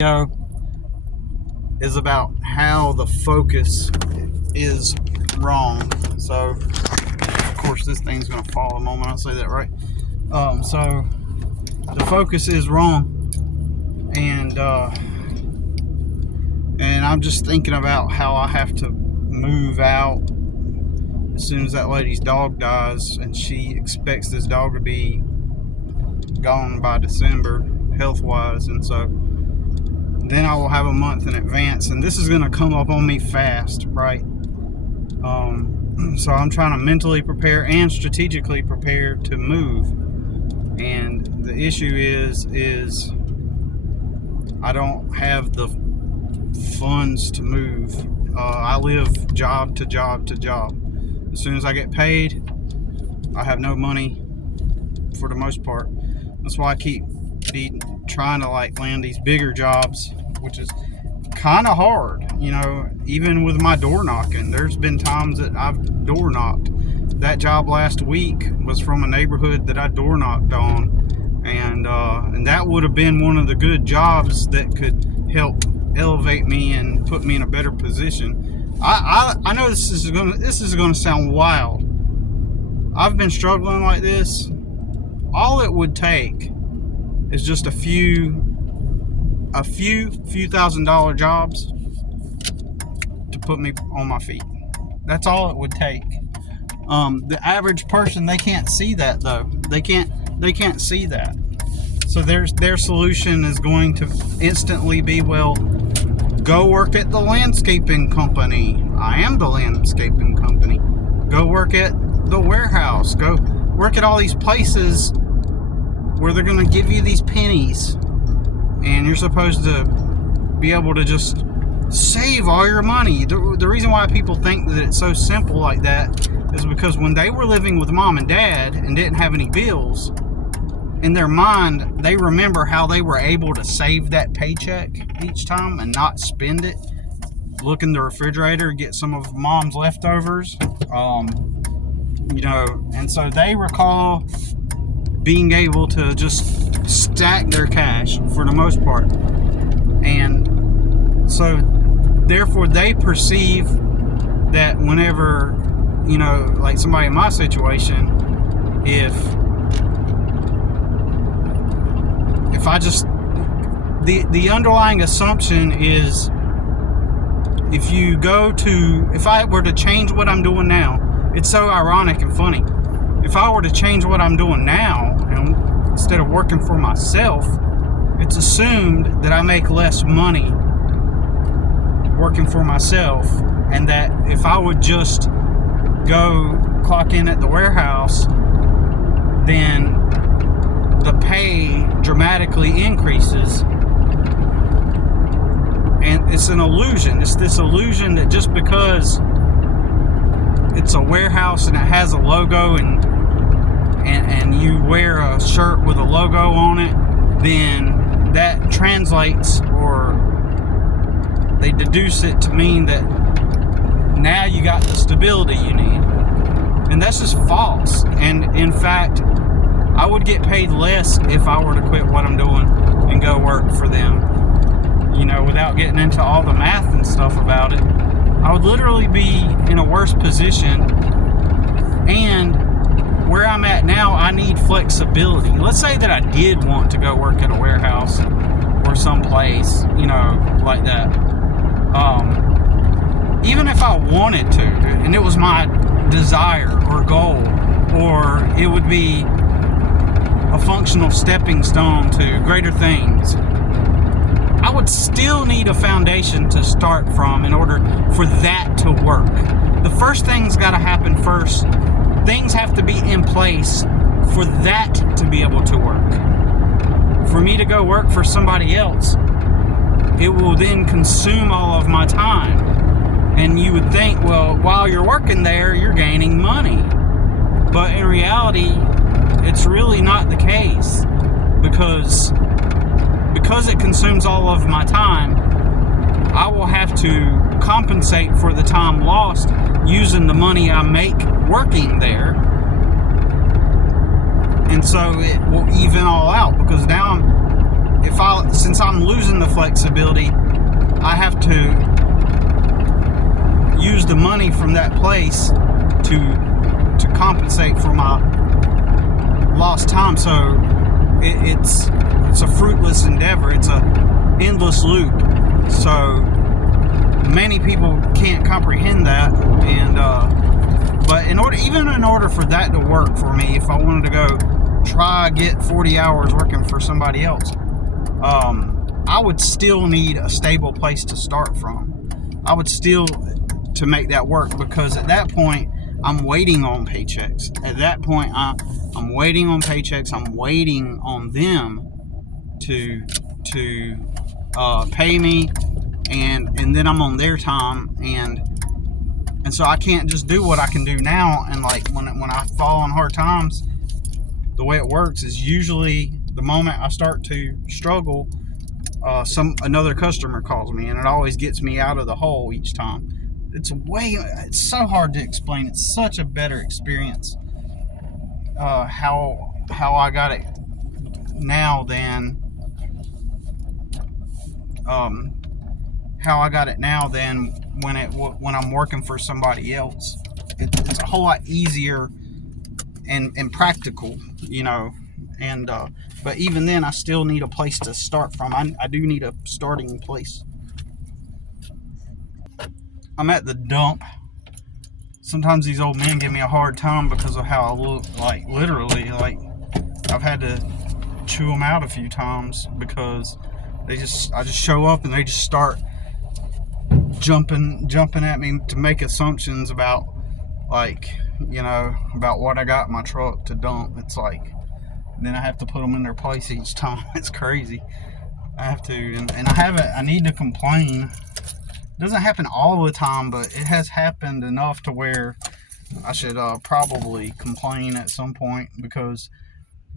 Video is about how the focus is wrong. So, of course, this thing's going to fall the moment I say that, right? So the focus is wrong, and I'm just thinking about how I have to move out as soon as that lady's dog dies, and she expects this dog to be gone by December, health-wise, and so then I will have a month in advance, and this is going to come up on me fast, right? So I'm trying to mentally prepare and strategically prepare to move, and the issue is I don't have the funds to move. I live job to job to job. As soon as I get paid, I have no money for the most part. That's why I keep trying to land these bigger jobs, which is kind of hard, even with my door knocking. There's been times that I've door knocked. That job last week was from a neighborhood that I door knocked on, and that would have been one of the good jobs that could help elevate me and put me in a better position. I know this is gonna sound wild. I've been struggling like this. All it would take is just a few $1,000 jobs to put me on my feet. That's all it would take. The average person, they can't see that though. They can't see that. So their solution is going to instantly be, well, go work at the landscaping company. I am the landscaping company. Go work at the warehouse. Go work at all these places where they're going to give you these pennies, and you're supposed to be able to just save all your money. The reason why people think that it's so simple like that is because when they were living with mom and dad and didn't have any bills, in their mind, they remember how they were able to save that paycheck each time and not spend it. Look in the refrigerator, get some of mom's leftovers, and so they recall being able to just stack their cash for the most part. And so therefore they perceive that whenever, like somebody in my situation, if I just, the underlying assumption is, if I were to change what I'm doing now, it's so ironic and funny. If I were to change what I'm doing now, and instead of working for myself, it's assumed that I make less money working for myself, and that if I would just go clock in at the warehouse, then the pay dramatically increases. And it's an illusion. It's this illusion that just because it's a warehouse and it has a logo and you wear a shirt with a logo on it, then that translates, or they deduce it to mean that now you got the stability you need. And that's just false. And in fact, I would get paid less if I were to quit what I'm doing and go work for them. Without getting into all the math and stuff about it, I would literally be in a worse position. And where I'm at now, I need flexibility. Let's say that I did want to go work at a warehouse or someplace, like that. Even if I wanted to, and it was my desire or goal, or it would be a functional stepping stone to greater things, I would still need a foundation to start from in order for that to work. The first thing's got to happen first. Things have to be in place for that to be able to work. For me to go work for somebody else, it will then consume all of my time. And you would think, well, while you're working there, you're gaining money. But in reality, it's really not the case, because it consumes all of my time. I will have to compensate for the time lost using the money I make working there. And so it will even all out, because now since I'm losing the flexibility, I have to use the money from that place to compensate for my lost time. So it's a fruitless endeavor. It's a endless loop. So many people can't comprehend that, and but in order for that to work for me, if I wanted to go get 40 hours working for somebody else, I would still need a stable place to start from. I would still to make that work, because at that point I'm waiting on paychecks. At that point I'm waiting on paychecks. I'm waiting on them to pay me, and then I'm on their time, and so I can't just do what I can do now. And like when I fall on hard times, the way it works is usually the moment I start to struggle, another customer calls me, and it always gets me out of the hole each time. It's so hard to explain. It's such a better experience how I got it now than when I'm working for somebody else. It's a whole lot easier and practical, and but even then I still need a place to start from. I do need a starting place. I'm at the dump. Sometimes these old men give me a hard time because of how I look. Like literally, like I've had to chew them out a few times because I just show up and they just start jumping at me to make assumptions about, like, about what I got in my truck to dump. It's like, then I have to put them in their place each time. It's crazy. I have to, and I need to complain. It doesn't happen all the time, but it has happened enough to where I should probably complain at some point, because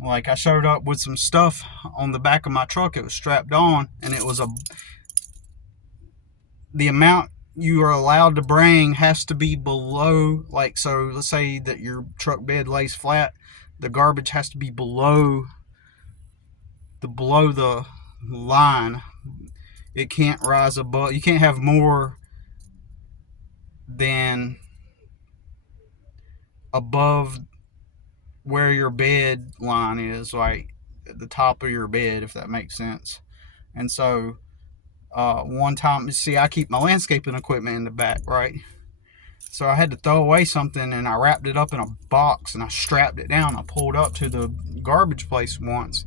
like I showed up with some stuff on the back of my truck. It was strapped on, and it was the amount you are allowed to bring has to be below, like, so let's say that your truck bed lays flat, the garbage has to be below the line. It can't rise above. You can't have more than above where your bed line is, like at the top of your bed, if that makes sense. And so one time, see, I keep my landscaping equipment in the back, right? So I had to throw away something, and I wrapped it up in a box, and I strapped it down. I pulled up to the garbage place once,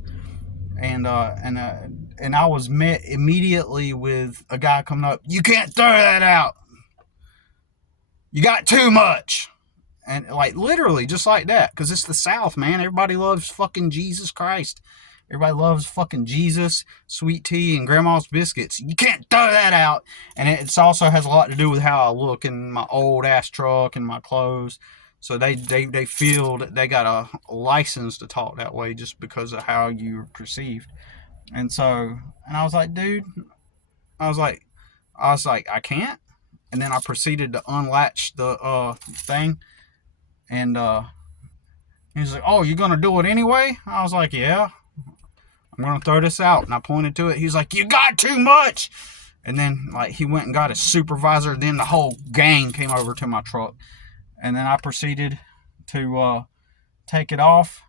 and I was met immediately with a guy coming up. "You can't throw that out. You got too much." And like literally just like that, because it's the South, man. Everybody loves fucking Jesus Christ. Everybody loves fucking Jesus, sweet tea, and grandma's biscuits. You can't throw that out. And it also has a lot to do with how I look in my old ass truck and my clothes. So they feel that they got a license to talk that way just because of how you're perceived. And I was like, dude, I was like, I can't. And then I proceeded to unlatch the thing. And he's like, "Oh, you're gonna do it anyway?" I was like, "Yeah, I'm gonna throw this out." And I pointed to it. He's like, "You got too much." And then like he went and got his supervisor. Then the whole gang came over to my truck. And then I proceeded to take it off.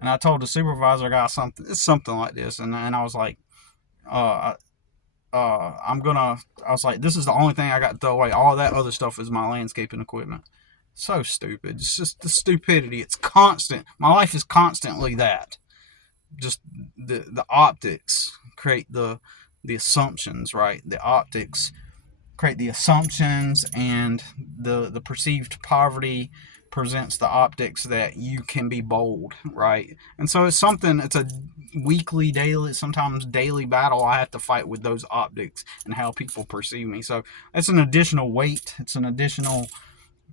And I told the supervisor, "I got something. It's something like this." And I was like, I was like, "This is the only thing I got to throw away. All that other stuff is my landscaping equipment." So stupid. It's just the stupidity. It's constant. My life is constantly that. Just the optics create the assumptions, right? The optics create the assumptions, and the perceived poverty presents the optics that you can be bold, right? And so it's a weekly, daily, sometimes daily battle I have to fight with those optics and how people perceive me. So it's an additional weight. It's an additional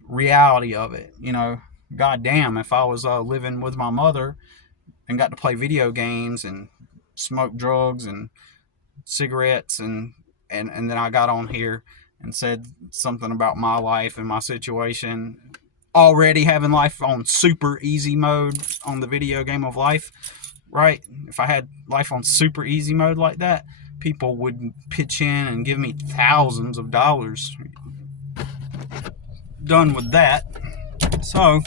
reality of it. God damn, if I was living with my mother and got to play video games and smoke drugs and cigarettes, and then I got on here and said something about my life and my situation, already having life on super easy mode on the video game of life, right? If I had life on super easy mode like that, people would pitch in and give me thousands of dollars. Done with that. So,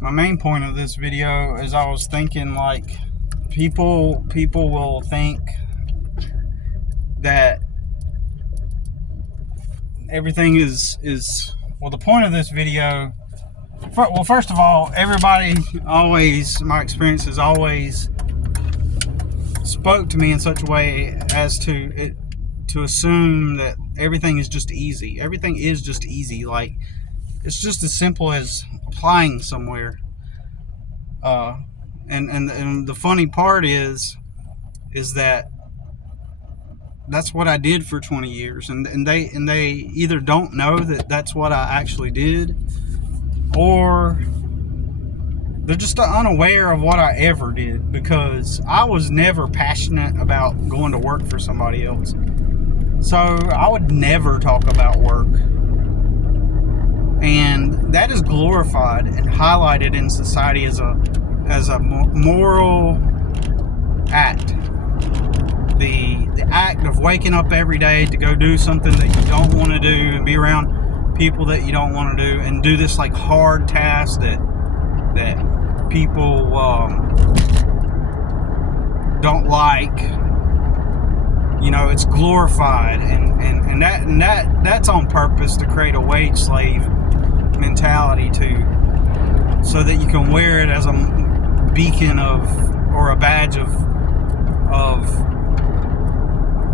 my main point of this video is I was thinking, like, people will think that everything is well, the point of this video, well, first of all, everybody always, my experience has always spoke to me in such a way as to assume that everything is just easy. Everything is just easy. Like, it's just as simple as applying somewhere. And the funny part is that that's what I did for 20 years, and they either don't know that that's what I actually did, or they're just unaware of what I ever did, because I was never passionate about going to work for somebody else. So I would never talk about work. And that is glorified and highlighted in society as a moral act. The act of waking up every day to go do something that you don't want to do, and be around people that you don't want to do, and do this like hard task that people don't like. You know, it's glorified, and that's on purpose, to create a wage slave mentality, so that you can wear it as a beacon of, or a badge of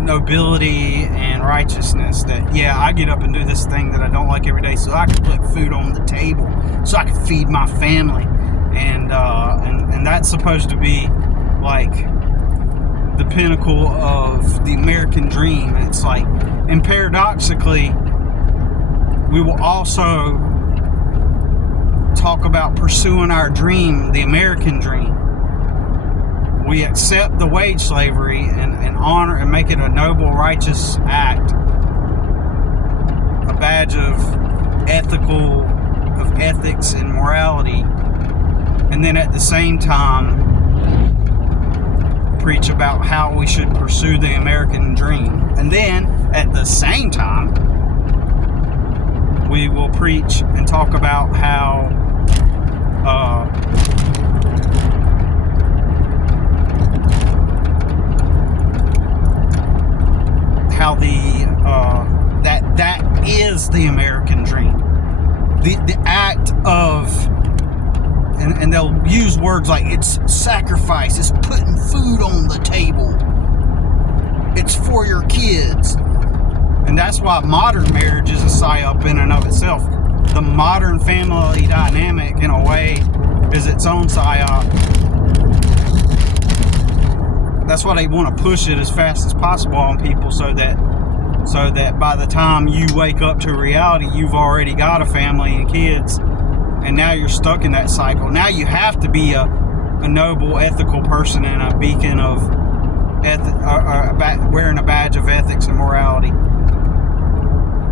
nobility and righteousness, that yeah, I get up and do this thing that I don't like every day so I can put food on the table, so I can feed my family, and that's supposed to be like the pinnacle of the American dream. It's like, and paradoxically, we will also talk about pursuing our dream, the American dream. We accept the wage slavery and honor and make it a noble, righteous act, a badge of ethics and morality, and then at the same time preach about how we should pursue the American dream. And then at the same time, we will preach and talk about how that is the American dream. The act of, and they'll use words like, it's sacrifice, it's putting food on the table, it's for your kids. And that's why modern marriage is a psyop in and of itself. The modern family dynamic, in a way, is its own psyop. That's why they want to push it as fast as possible on people, so that by the time you wake up to reality, you've already got a family and kids, and now you're stuck in that cycle. Now you have to be a noble, ethical person, and a beacon of wearing a badge of ethics and morality.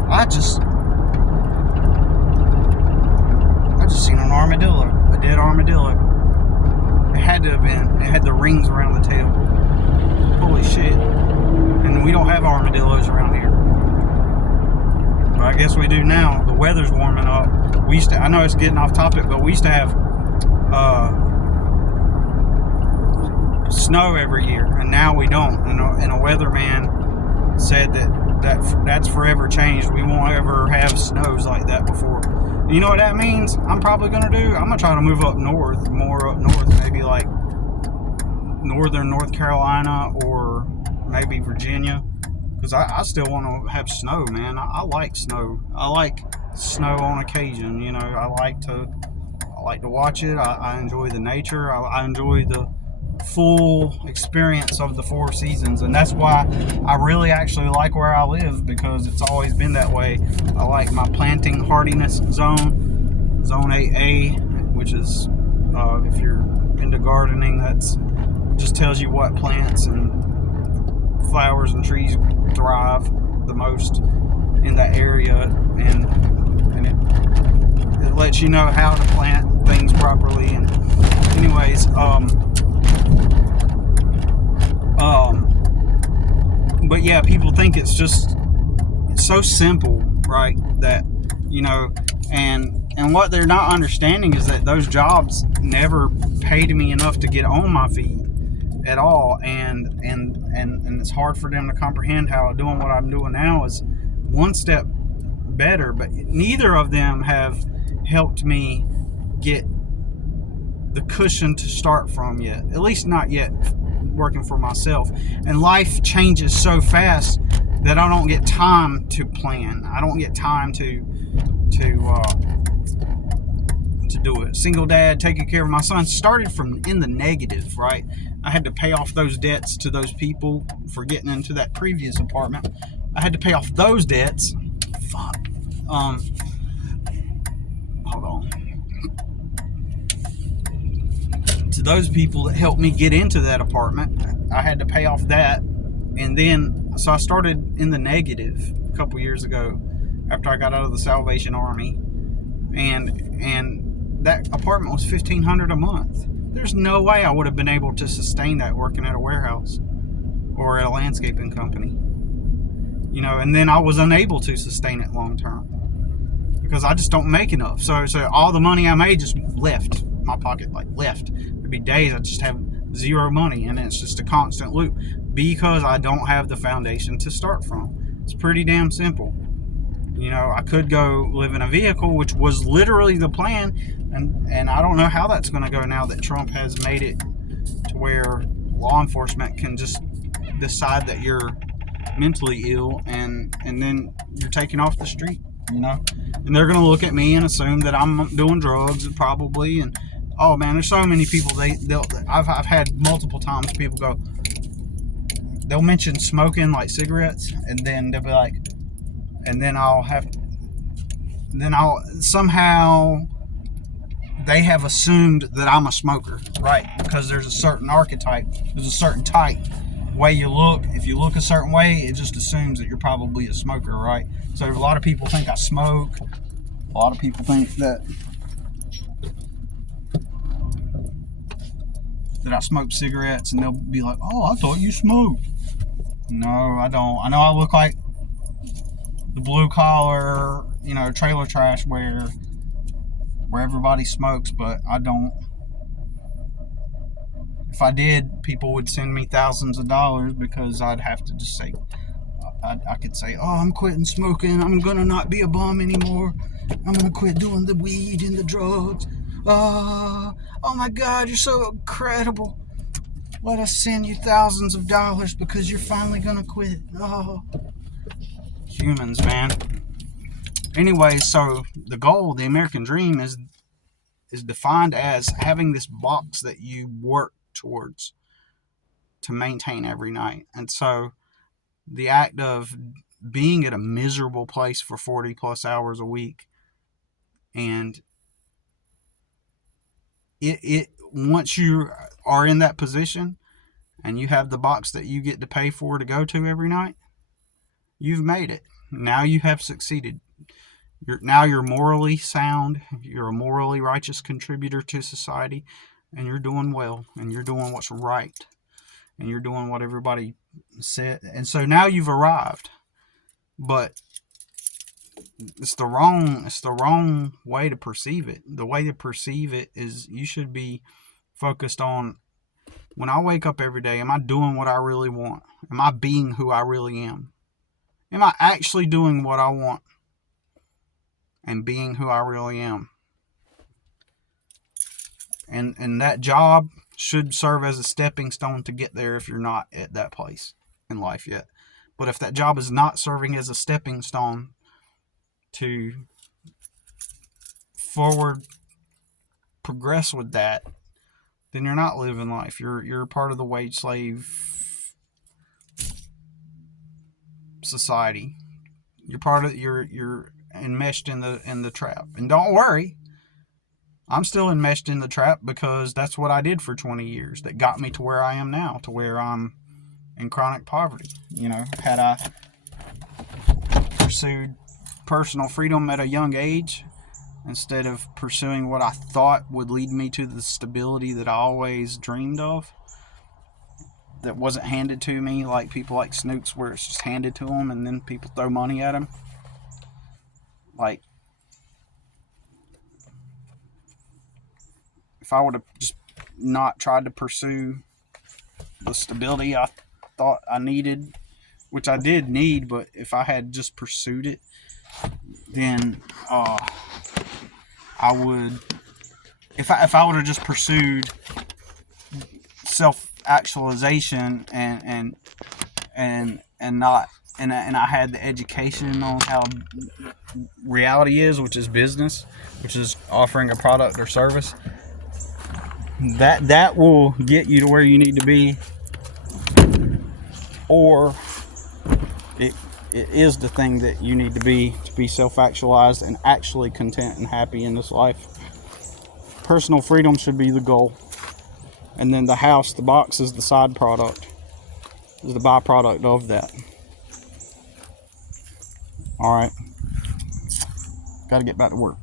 I just seen an armadillo, a dead armadillo. It had to have been. It had the rings around the tail. Holy shit. And we don't have armadillos around here. But I guess we do now. The weather's warming up. I know it's getting off topic, but we used to have snow every year, and now we don't. And a weatherman said that's forever changed. We won't ever have snows like that before. You know what that means? I'm probably going to do? I'm going to try to move more up north, maybe like northern North Carolina, or maybe Virginia, because I still want to have snow, man. I like snow. I like snow on occasion. You know, I like to watch it. I enjoy the nature. I enjoy the full experience of the 4 seasons, and that's why I really actually like where I live, because it's always been that way. I like my planting hardiness zone 8A, which is if you're into gardening, that's just tells you what plants and flowers and trees thrive the most in that area, and it lets you know how to plant things properly, and anyways, but yeah, people think it's just so simple, right? That, you know, and what they're not understanding is that those jobs never paid me enough to get on my feet at all, and it's hard for them to comprehend how doing what I'm doing now is one step better. But neither of them have helped me get the cushion to start from yet, at least not yet, working for myself. And life changes so fast that I don't get time to plan. I don't get time to do it. Single dad, taking care of my son, started from in the negative, right? I had to pay off those debts to those people for getting into that previous apartment. I had to pay off those debts. Fuck. Hold on. To those people that helped me get into that apartment, I had to pay off that. And then, so I started in the negative a couple years ago after I got out of the Salvation Army. And that apartment was $1,500 a month. There's no way I would have been able to sustain that working at a warehouse or at a landscaping company. You know, and then I was unable to sustain it long term because I just don't make enough. So all the money I made just left my pocket, like left. There'd be days I just have zero money, and it's just a constant loop because I don't have the foundation to start from. It's pretty damn simple. You know, I could go live in a vehicle, which was literally the plan, and I don't know how that's going to go now that Trump has made it to where law enforcement can just decide that you're mentally ill, and then you're taken off the street, you know, and they're going to look at me and assume that I'm doing drugs probably. And oh man, there's so many people I've had multiple times people go, they'll mention smoking like cigarettes, and then they'll be like, and then I'll somehow they have assumed that I'm a smoker, right? Because there's a certain archetype, there's a certain type way you look. If you look a certain way, it just assumes that you're probably a smoker, right? So a lot of people think I smoke. A lot of people think that I smoke cigarettes, and they'll be like, "Oh, I thought you smoked." No, I don't. I know I look like the blue collar, you know, trailer trash where everybody smokes, but I don't. If I did, people would send me thousands of dollars because I'd have to just say, I could say, oh, I'm quitting smoking. I'm going to not be a bum anymore. I'm going to quit doing the weed and the drugs. Oh my God, you're so incredible. Let us send you thousands of dollars because you're finally going to quit. Oh, humans, man. Anyway, so the goal, the American dream is defined as having this box that you work towards to maintain every night. And so the act of being at a miserable place for 40 plus hours a week, and it once you are in that position and you have the box that you get to pay for to go to every night, you've made it. Now you have succeeded. You're morally sound. You're a morally righteous contributor to society, and you're doing well, and you're doing what's right, and you're doing what everybody said. And so now you've arrived, but it's the wrong way to perceive it. The way to perceive it is you should be focused on, when I wake up every day, am I doing what I really want? Am I being who I really am? Am I actually doing what I want and being who I really am? And that job should serve as a stepping stone to get there if you're not at that place in life yet. But if that job is not serving as a stepping stone to forward progress with that, then you're not living life. You're part of the wage slave society. You're enmeshed in the trap. And don't worry, I'm still enmeshed in the trap because that's what I did for 20 years that got me to where I am now, to where I'm in chronic poverty. You know, had I pursued personal freedom at a young age, instead of pursuing what I thought would lead me to the stability that I always dreamed of, that wasn't handed to me like people like Snooks, where it's just handed to them and then people throw money at them. Like, if I would have just not tried to pursue the stability I thought I needed, which I did need, but if I had just pursued it, then I would. If I would have just pursued self-actualization and not and I had the education on how reality is, which is business, which is offering a product or service, that will get you to where you need to be, or it is the thing that you need to be self-actualized and actually content and happy in this life. Personal freedom should be the goal, and then the house, the box, is the side product, is the byproduct of that. All right, got to get back to work.